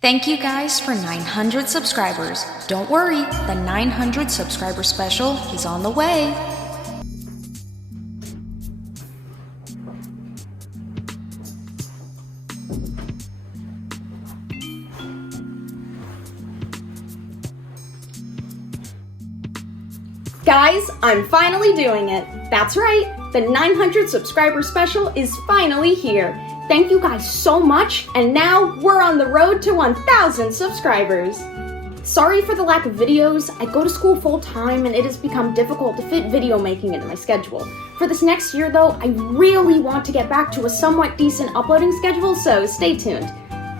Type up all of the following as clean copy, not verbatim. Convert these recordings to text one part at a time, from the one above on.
Thank you guys for 900 subscribers. Don't worry, the 900 subscriber special is on the way. Guys, I'm finally doing it. That's right, the 900 subscriber special is finally here. Thank you guys so much, and now we're on the road to 1,000 subscribers. Sorry for the lack of videos. I go to school full-time and it has become difficult to fit video making into my schedule. For this next year though, I really want to get back to a somewhat decent uploading schedule, so stay tuned.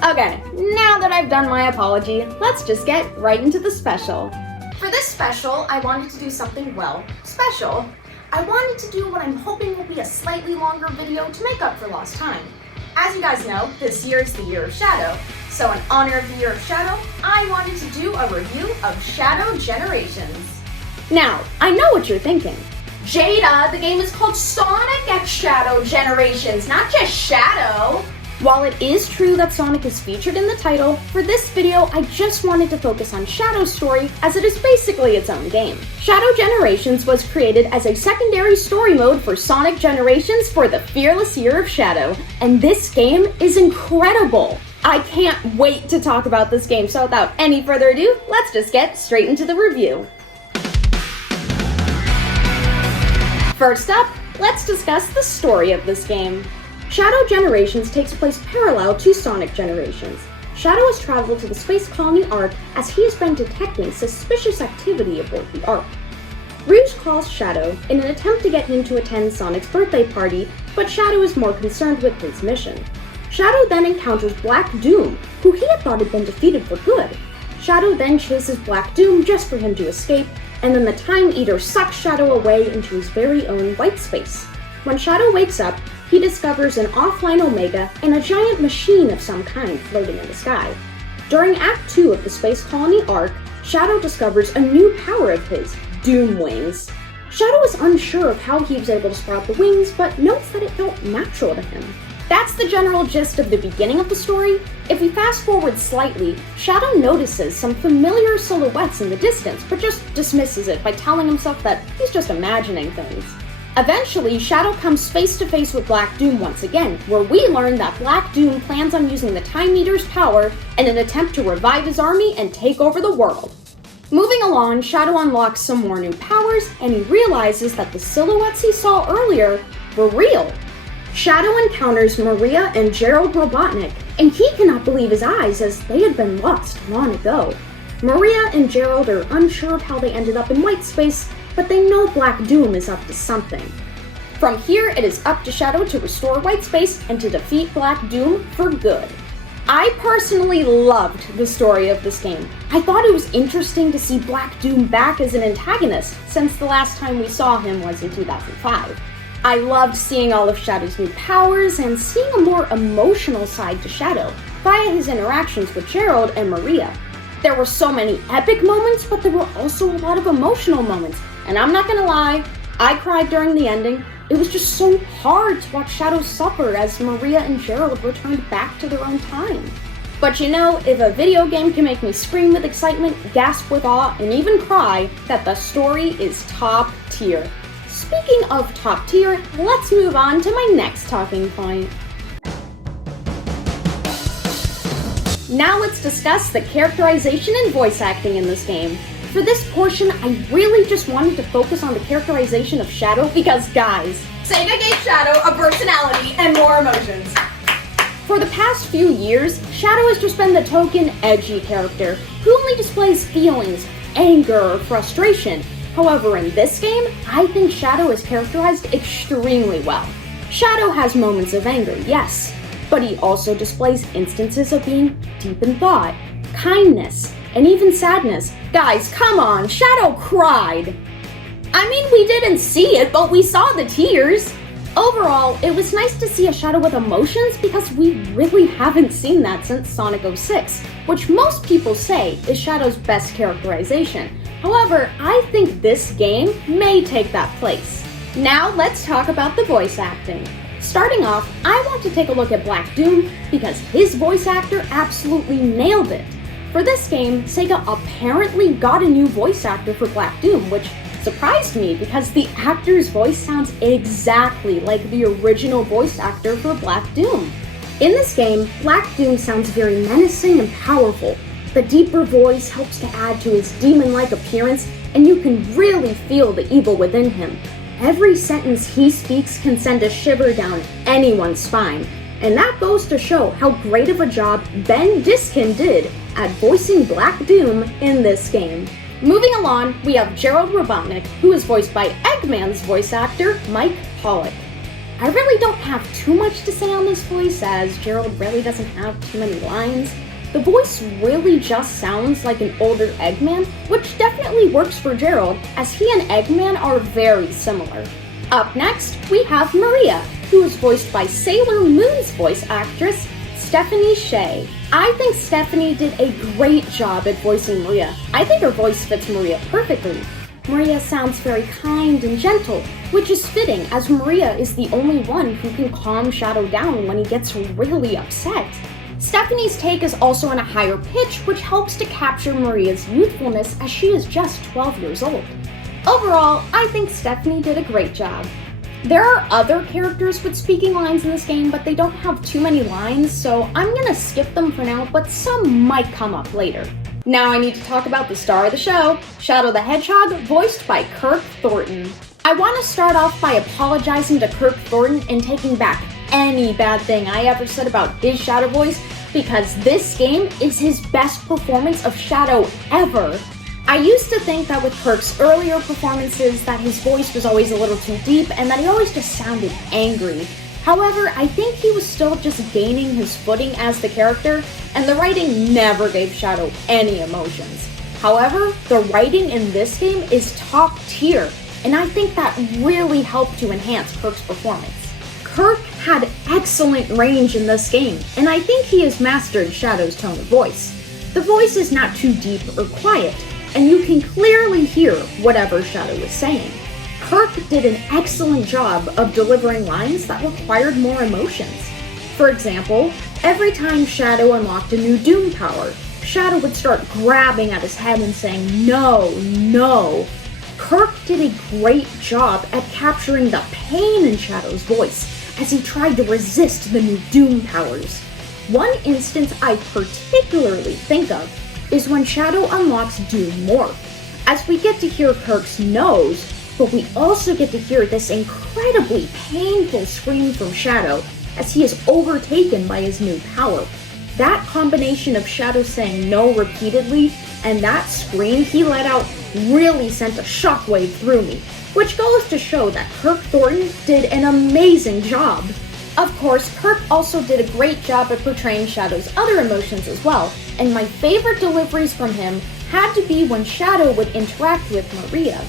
Okay, now that I've done my apology, let's just get right into the special. For this special, I wanted to do something, well, special. I wanted to do what I'm hoping will be a slightly longer video to make up for lost time. As you guys know, this year is the Year of Shadow, so in honor of the Year of Shadow, I wanted to do a review of Shadow Generations. Now, I know what you're thinking. Jada, the game is called Sonic X Shadow Generations, not just Shadow. While it is true that Sonic is featured in the title, for this video I just wanted to focus on Shadow's story as it is basically its own game. Shadow Generations was created as a secondary story mode for Sonic Generations for the fearless Year of Shadow, and this game is incredible! I can't wait to talk about this game, so without any further ado, let's just get straight into the review. First up, let's discuss the story of this game. Shadow Generations takes place parallel to Sonic Generations. Shadow has traveled to the space colony Ark as he has been detecting suspicious activity aboard the Ark. Rouge calls Shadow in an attempt to get him to attend Sonic's birthday party, but Shadow is more concerned with his mission. Shadow then encounters Black Doom, who he had thought had been defeated for good. Shadow then chases Black Doom just for him to escape, and then the Time Eater sucks Shadow away into his very own white space. When Shadow wakes up, he discovers an offline Omega and a giant machine of some kind floating in the sky. During Act 2 of the space colony Ark, Shadow discovers a new power of his, Doom Wings. Shadow is unsure of how he was able to sprout the wings, but notes that it felt natural to him. That's the general gist of the beginning of the story. If we fast forward slightly, Shadow notices some familiar silhouettes in the distance, but just dismisses it by telling himself that he's just imagining things. Eventually, Shadow comes face to face with Black Doom once again, where we learn that Black Doom plans on using the Time Eater's power in an attempt to revive his army and take over the world. Moving along, Shadow unlocks some more new powers, and he realizes that the silhouettes he saw earlier were real. Shadow encounters Maria and Gerald Robotnik, and he cannot believe his eyes as they had been lost long ago. Maria and Gerald are unsure of how they ended up in white space, but they know Black Doom is up to something. From here, it is up to Shadow to restore white space and to defeat Black Doom for good. I personally loved the story of this game. I thought it was interesting to see Black Doom back as an antagonist, since the last time we saw him was in 2005. I loved seeing all of Shadow's new powers and seeing a more emotional side to Shadow via his interactions with Gerald and Maria. There were so many epic moments, but there were also a lot of emotional moments. And I'm not gonna lie, I cried during the ending. It was just so hard to watch Shadow suffer as Maria and Gerald returned back to their own time. But you know, if a video game can make me scream with excitement, gasp with awe, and even cry, that the story is top tier. Speaking of top tier, let's move on to my next talking point. Now let's discuss the characterization and voice acting in this game. For this portion, I really just wanted to focus on the characterization of Shadow because, guys, Sega gave Shadow a personality and more emotions. For the past few years, Shadow has just been the token, edgy character who only displays feelings, anger, or frustration. However, in this game, I think Shadow is characterized extremely well. Shadow has moments of anger, yes, but he also displays instances of being deep in thought, kindness, and even sadness. Guys, come on, Shadow cried! I mean, we didn't see it, but we saw the tears! Overall, it was nice to see a Shadow with emotions because we really haven't seen that since Sonic 06, which most people say is Shadow's best characterization. However, I think this game may take that place. Now let's talk about the voice acting. Starting off, I want to take a look at Black Doom because his voice actor absolutely nailed it. For this game, Sega apparently got a new voice actor for Black Doom, which surprised me because the actor's voice sounds exactly like the original voice actor for Black Doom. In this game, Black Doom sounds very menacing and powerful. The deeper voice helps to add to his demon-like appearance, and you can really feel the evil within him. Every sentence he speaks can send a shiver down anyone's spine, and that goes to show how great of a job Ben Diskin did at voicing Black Doom in this game. Moving along, we have Gerald Robotnik, who is voiced by Eggman's voice actor, Mike Pollock. I really don't have too much to say on this voice, as Gerald really doesn't have too many lines. The voice really just sounds like an older Eggman, which definitely works for Gerald, as he and Eggman are very similar. Up next, we have Maria, who is voiced by Sailor Moon's voice actress, Stephanie Sheh. I think Stephanie did a great job at voicing Maria. I think her voice fits Maria perfectly. Maria sounds very kind and gentle, which is fitting as Maria is the only one who can calm Shadow down when he gets really upset. Stephanie's take is also on a higher pitch, which helps to capture Maria's youthfulness as she is just 12 years old. Overall, I think Stephanie did a great job. There are other characters with speaking lines in this game, but they don't have too many lines, so I'm gonna skip them for now, but some might come up later. Now I need to talk about the star of the show, Shadow the Hedgehog, voiced by Kirk Thornton. I want to start off by apologizing to Kirk Thornton and taking back any bad thing I ever said about his Shadow voice, because this game is his best performance of Shadow ever. I used to think that with Kirk's earlier performances that his voice was always a little too deep and that he always just sounded angry. However, I think he was still just gaining his footing as the character, and the writing never gave Shadow any emotions. However, the writing in this game is top tier, and I think that really helped to enhance Kirk's performance. Kirk had excellent range in this game, and I think he has mastered Shadow's tone of voice. The voice is not too deep or quiet, and you can clearly hear whatever Shadow is saying. Kirk did an excellent job of delivering lines that required more emotions. For example, every time Shadow unlocked a new Doom power, Shadow would start grabbing at his head and saying, "No, no." Kirk did a great job at capturing the pain in Shadow's voice as he tried to resist the new Doom powers. One instance I particularly think of is when Shadow unlocks Doom Morph, as we get to hear Kirk's nose, but we also get to hear this incredibly painful scream from Shadow as he is overtaken by his new power. That combination of Shadow saying no repeatedly and that scream he let out really sent a shockwave through me, which goes to show that Kirk Thornton did an amazing job. Of course, Kirk also did a great job at portraying Shadow's other emotions as well, and my favorite deliveries from him had to be when Shadow would interact with Maria.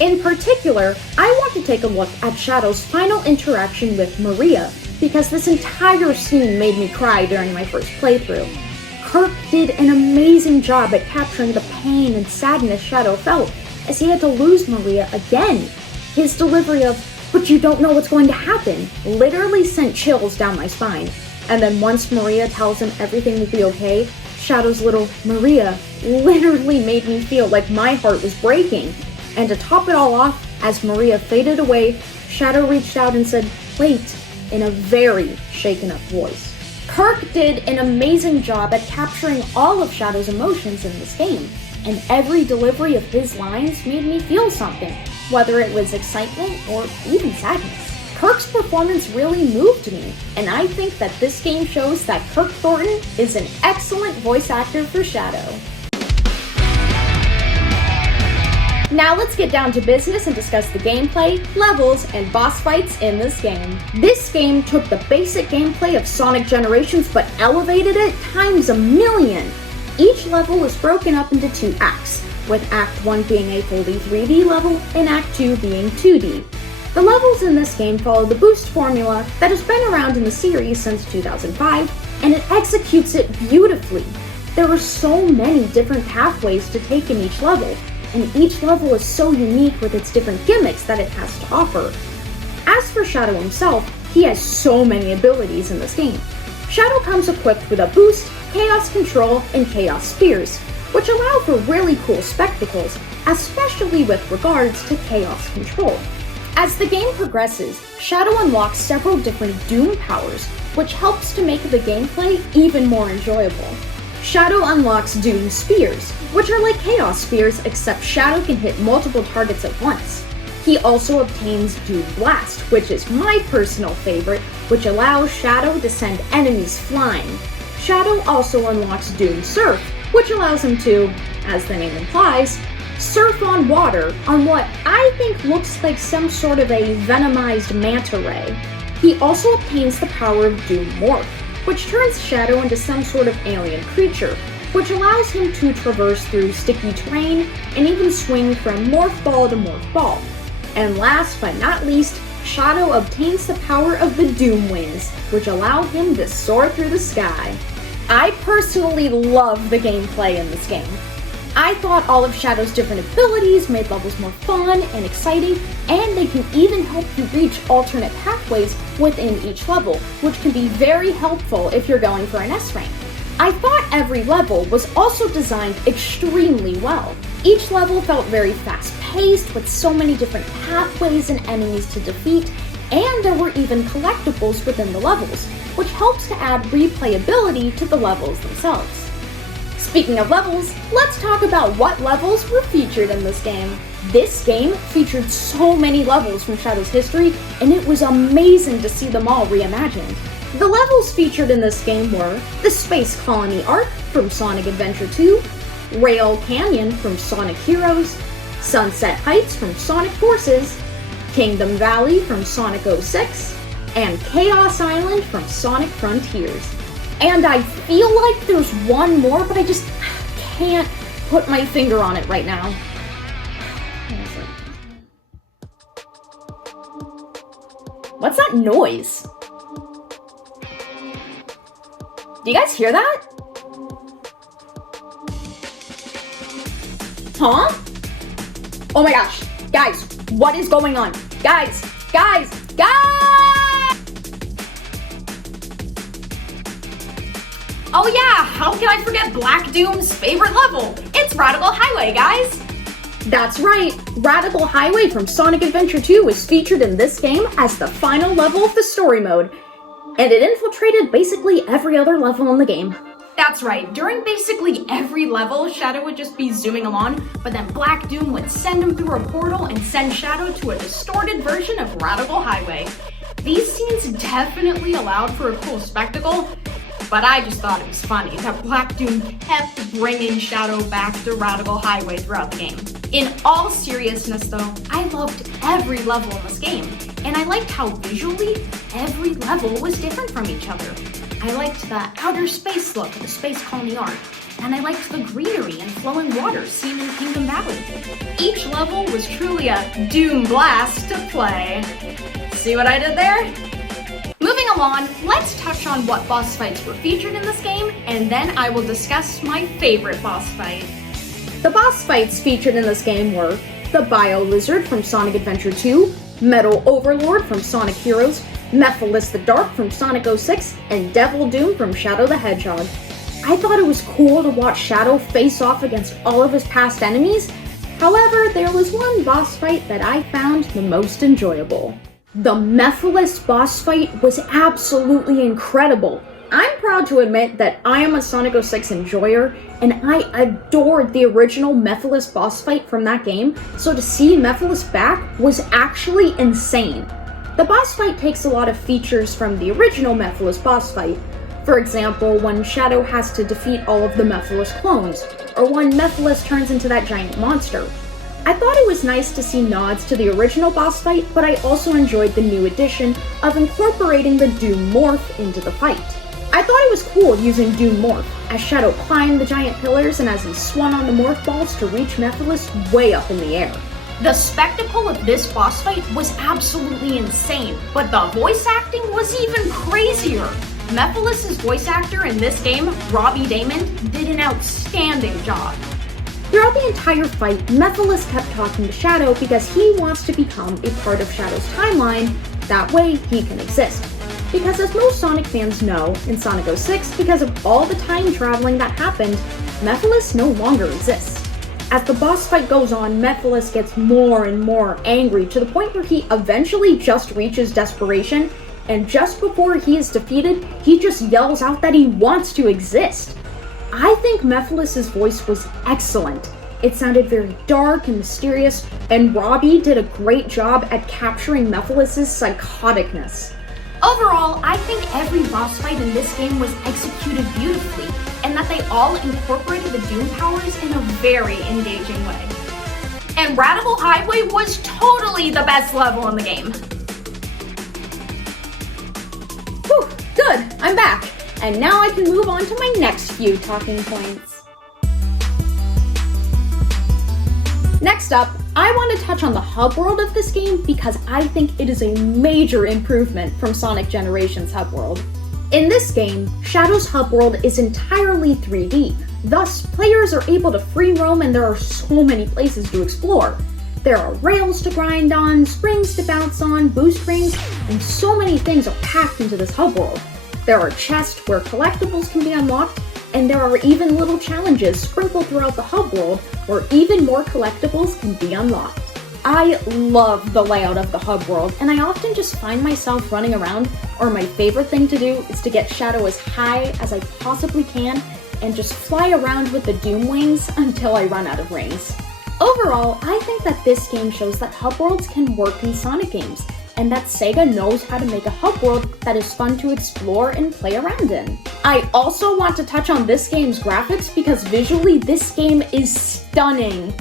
In particular, I want to take a look at Shadow's final interaction with Maria, because this entire scene made me cry during my first playthrough. Kirk did an amazing job at capturing the pain and sadness Shadow felt as he had to lose Maria again. His delivery of, "But you don't know what's going to happen," literally sent chills down my spine. And then once Maria tells him everything will be okay, Shadow's little "Maria" literally made me feel like my heart was breaking. And to top it all off, as Maria faded away, Shadow reached out and said, "Wait," in a very shaken up voice. Kirk did an amazing job at capturing all of Shadow's emotions in this game, and every delivery of his lines made me feel something, whether it was excitement or even sadness. Kirk's performance really moved me, and I think that this game shows that Kirk Thornton is an excellent voice actor for Shadow. Now let's get down to business and discuss the gameplay, levels, and boss fights in this game. This game took the basic gameplay of Sonic Generations but elevated it times a million. Each level is broken up into 2 acts, with Act 1 being a fully 3D level and Act 2 being 2D. The levels in this game follow the boost formula that has been around in the series since 2005, and it executes it beautifully. There are so many different pathways to take in each level, and each level is so unique with its different gimmicks that it has to offer. As for Shadow himself, He has so many abilities in this game. Shadow comes equipped with a boost, chaos control, and chaos spears, which allow for really cool spectacles, especially with regards to chaos control. As the game progresses, Shadow unlocks several different Doom powers, which helps to make the gameplay even more enjoyable. Shadow unlocks Doom spears, which are like chaos spears except Shadow can hit multiple targets at once. He also obtains Doom Blast, which is my personal favorite, which allows Shadow to send enemies flying. Shadow also unlocks Doom Surf, which allows him to, as the name implies, surf on water on what I think looks like some sort of a venomized manta ray. He also obtains the power of Doom Morph, which turns Shadow into some sort of alien creature, which allows him to traverse through sticky terrain and even swing from Morph Ball to Morph Ball. And last but not least, Shadow obtains the power of the Doom Wings, which allow him to soar through the sky. I personally love the gameplay in this game. I thought all of Shadow's different abilities made levels more fun and exciting, and they can even help you reach alternate pathways within each level, which can be very helpful if you're going for an S rank. I thought every level was also designed extremely well. Each level felt very fast-paced, with so many different pathways and enemies to defeat, and there were even collectibles within the levels, which helps to add replayability to the levels themselves. Speaking of levels, let's talk about what levels were featured in this game. This game featured so many levels from Shadow's history, and it was amazing to see them all reimagined. The levels featured in this game were the Space Colony Arc from Sonic Adventure 2, Rail Canyon from Sonic Heroes, Sunset Heights from Sonic Forces, Kingdom Valley from Sonic 06, and Chaos Island from Sonic Frontiers. And I feel like there's one more, but I just can't put my finger on it right now. What's that noise? Do you guys hear that? Huh? Oh my gosh. Guys, what is going on? Guys! Oh yeah, how can I forget Black Doom's favorite level? It's Radical Highway, guys! That's right, Radical Highway from Sonic Adventure 2 was featured in this game as the final level of the story mode, and it infiltrated basically every other level in the game. That's right, during basically every level, Shadow would just be zooming along, but then Black Doom would send him through a portal and send Shadow to a distorted version of Radical Highway. These scenes definitely allowed for a cool spectacle, but I just thought it was funny that Black Doom kept bringing Shadow back to Radical Highway throughout the game. In all seriousness though, I loved every level in this game, and I liked how visually every level was different from each other. I liked the outer space look of the Space Colony Arc, and I liked the greenery and flowing water seen in Kingdom Valley. Each level was truly a Doom Blast to play. See what I did there? Moving along, let's touch on what boss fights were featured in this game, and then I will discuss my favorite boss fight. The boss fights featured in this game were the Biolizard from Sonic Adventure 2, Metal Overlord from Sonic Heroes, Mephiles the Dark from Sonic 06, and Devil Doom from Shadow the Hedgehog. I thought it was cool to watch Shadow face off against all of his past enemies. However, there was one boss fight that I found the most enjoyable. The Mephiles boss fight was absolutely incredible. I'm proud to admit that I am a Sonic 06 enjoyer, and I adored the original Mephiles boss fight from that game, so to see Mephiles back was actually insane. The boss fight takes a lot of features from the original Mephiles boss fight. For example, when Shadow has to defeat all of the Mephiles clones, or when Mephiles turns into that giant monster. I thought it was nice to see nods to the original boss fight, but I also enjoyed the new addition of incorporating the Doom Morph into the fight. I thought it was cool using Doom Morph, as Shadow climbed the giant pillars and as he swung on the Morph Balls to reach Mephiles way up in the air. The spectacle of this boss fight was absolutely insane, but the voice acting was even crazier. Mephiles' voice actor in this game, Robbie Damon, did an outstanding job. Throughout the entire fight, Mephiles kept talking to Shadow because he wants to become a part of Shadow's timeline That way, he can exist. Because as most Sonic fans know, in Sonic 06, because of all the time traveling that happened, Mephiles no longer exists. As the boss fight goes on, Mephiles gets more and more angry to the point where he eventually just reaches desperation, and just before he is defeated, he just yells out that he wants to exist. I think Mephiles' voice was excellent. It sounded very dark and mysterious, and Robbie did a great job at capturing Mephiles' psychoticness. Overall, I think every boss fight in this game was executed beautifully, and that they all incorporated the Doom powers in a very engaging way. And Radical Highway was totally the best level in the game. Whew, good, I'm back. And now I can move on to my next few talking points. Next up, I want to touch on the hub world of this game because I think it is a major improvement from Sonic Generations hub world. In this game, Shadow's hub world is entirely 3D, thus players are able to free roam and there are so many places to explore. There are rails to grind on, springs to bounce on, boost rings, and so many things are packed into this hub world. There are chests where collectibles can be unlocked, and there are even little challenges sprinkled throughout the hub world where even more collectibles can be unlocked. I love the layout of the hub world, and I often just find myself running around, or my favorite thing to do is to get Shadow as high as I possibly can and just fly around with the Doom wings until I run out of rings. Overall, I think that this game shows that hub worlds can work in Sonic games, and that Sega knows how to make a hub world that is fun to explore and play around in. I also want to touch on this game's graphics because visually this game is stunning.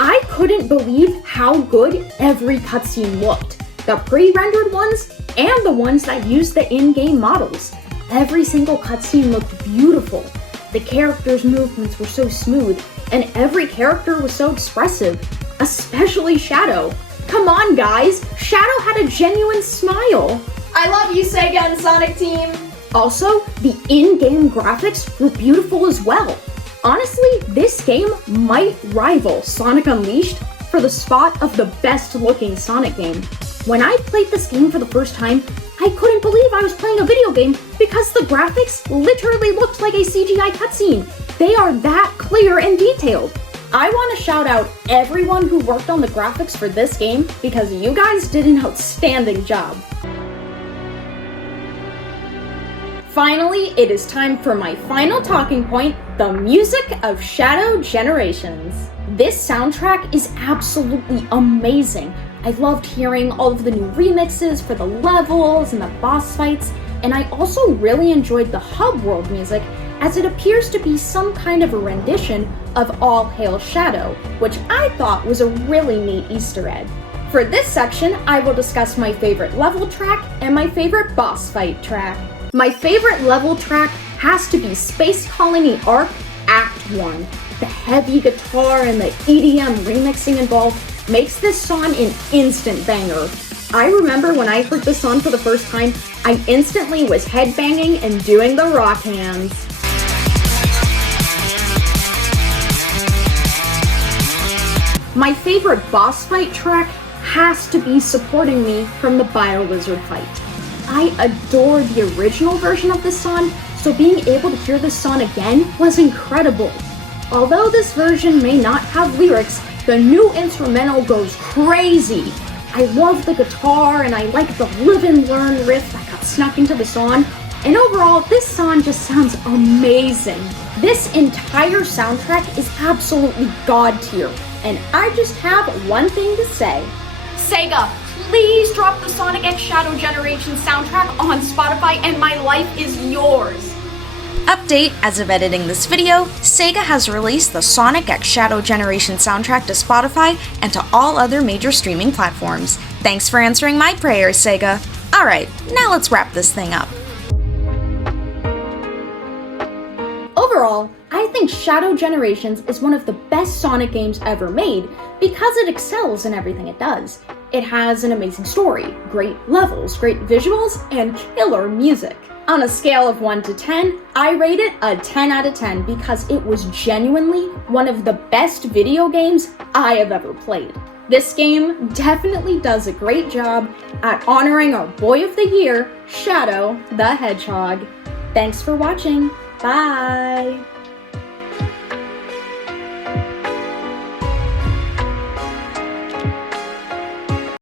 I couldn't believe how good every cutscene looked. The pre-rendered ones and the ones that used the in-game models. Every single cutscene looked beautiful. The characters' movements were so smooth, and every character was so expressive, especially Shadow. Come on, guys! Shadow had a genuine smile! I love you, Sega and Sonic Team! Also, the in-game graphics were beautiful as well. Honestly, this game might rival Sonic Unleashed for the spot of the best-looking Sonic game. When I played this game for the first time, I couldn't believe I was playing a video game because the graphics literally looked like a CGI cutscene. They are that clear and detailed. I want to shout out everyone who worked on the graphics for this game because you guys did an outstanding job. Finally, it is time for my final talking point, the music of Shadow Generations. This soundtrack is absolutely amazing. I loved hearing all of the new remixes for the levels and the boss fights, and I also really enjoyed the hub world music as it appears to be some kind of a rendition of All Hail Shadow, which I thought was a really neat Easter egg. For this section, I will discuss my favorite level track and my favorite boss fight track. My favorite level track has to be Space Colony Arc Act 1. The heavy guitar and the EDM remixing involved makes this song an instant banger. I remember when I heard this song for the first time, I instantly was headbanging and doing the rock hands. My favorite boss fight track has to be Supporting Me from the Biolizard fight. I adore the original version of this song, so being able to hear this song again was incredible. Although this version may not have lyrics, the new instrumental goes crazy. I love the guitar and I like the live and learn riff that got snuck into the song, and overall this song just sounds amazing. This entire soundtrack is absolutely god tier, and I just have one thing to say. Sega, please drop the Sonic X Shadow Generation soundtrack on Spotify and my life is yours. Update: as of editing this video, Sega has released the Sonic X Shadow Generation soundtrack to Spotify and to all other major streaming platforms. Thanks for answering my prayers, Sega. Alright, now let's wrap this thing up. Overall, I think Shadow Generations is one of the best Sonic games ever made because it excels in everything it does. It has an amazing story, great levels, great visuals, and killer music. On a scale of 1 to 10, I rate it a 10 out of 10 because it was genuinely one of the best video games I have ever played. This game definitely does a great job at honoring our Boy of the Year, Shadow the Hedgehog. Thanks for watching. Bye!